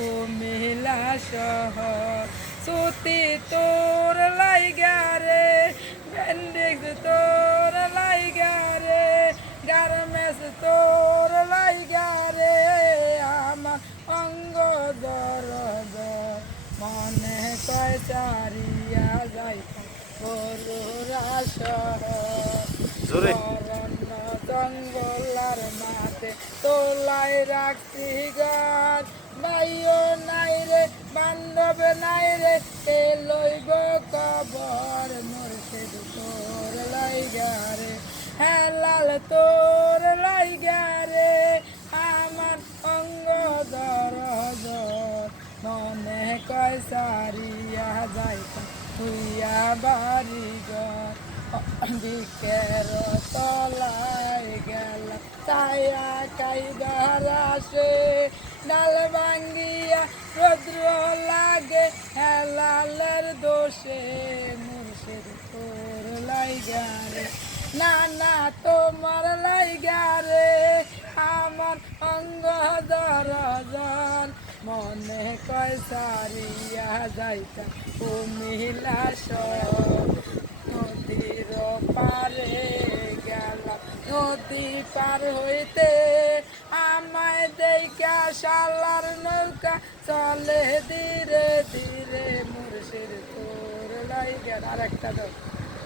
ও মেলা শহর সুতি তোর লাইগা রে ব্যান্ডেজ তোর লাইগা রে গার্মেন্টস তোর লাইগা রে আমার অঙ্গ দরদ মনে কয় চারিয়া যাইতাম বড়রা শহর জোরে অরণ্য জঙ্গলার মাঠে তোলাই রাখছি গাছ ভাইও নাই রে বান্ধব নাই রে কে লইব কবর মুর্শিদ তোর লাইগা রে হেলাল তোর লাইগা রে আমার অঙ্গ দরদ মনে কয় সারিয়া যাইতাম তুইয়া বাড়ি ঘর দিকের তলায় গেলাম ছায়া কাইবার আসে ডাল ভাঙ্গিয়া রৌদ্র লাগে হেলালের দোষে মুর্শিদ তোর লাইগা রে না না তোমার লাইগা রে আমার অঙ্গ দরজন মনে কয় সারিয়া যাইতা ও মহিলা নদীর পারে গেলাম নদী পার হইতে আমায় দেখা শালার নৌকা চলে ধীরে ধীরে মুর্শিদ তোর লাইগা আর একটা দাও